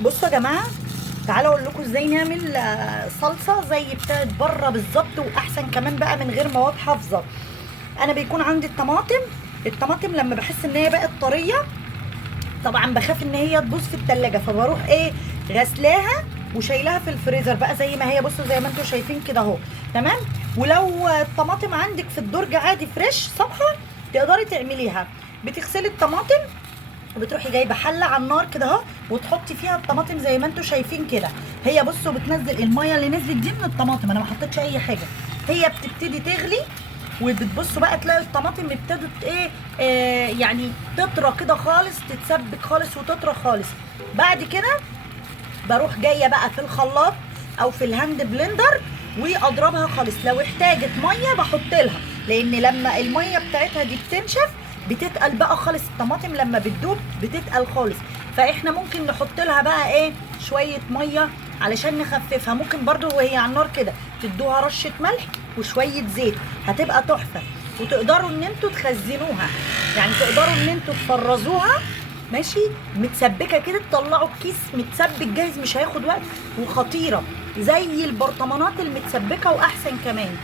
بصوا يا جماعه، تعالوا اقول لكم ازاي نعمل صلصه زي بتاعت بره بالظبط، واحسن كمان بقى من غير مواد حافظه. انا بيكون عندي الطماطم لما بحس ان هي بقت طريه، طبعا بخاف ان هي تبوظ في التلاجة، فبروح ايه، غسلاها وشايلها في الفريزر بقى زي ما هي. بصوا زي ما انتم شايفين كده اهو. تمام. ولو الطماطم عندك في الدرج عادي فريش صبحه، تقدري تعمليها. بتغسلي الطماطم وبتروحي جايبه حله على النار كده اهو، وتحطي فيها الطماطم زي ما انتم شايفين كده. هي بصوا بتنزل الميه اللي نزلت دي من الطماطم، انا ما حطيتش اي حاجه. هي بتبتدي تغلي، وبتبصوا بقى تلاقي الطماطم ابتدت ايه، يعني تطرى كده خالص، تتسبك خالص وتطرى خالص. بعد كده بروح جايه بقى في الخلاط او في الهاند بلندر واضربها خالص. لو احتاجت ميه بحط لها، لان لما الميه بتاعتها دي بتنشف بتتقل بقى خالص. الطماطم لما بتدوب بتتقل خالص، فاحنا ممكن نحط لها بقى ايه، شويه ميه علشان نخففها. ممكن برضو وهي على النار كده تدوها رشه ملح وشويه زيت، هتبقى تحفه. وتقدروا ان انتوا تخزنوها، يعني تقدروا ان انتوا تفرزوها ماشي متسبكه كده، تطلعوا الكيس متسبك جاهز، مش هياخد وقت، وخطيره زي البرطمانات المتسبكه واحسن كمان.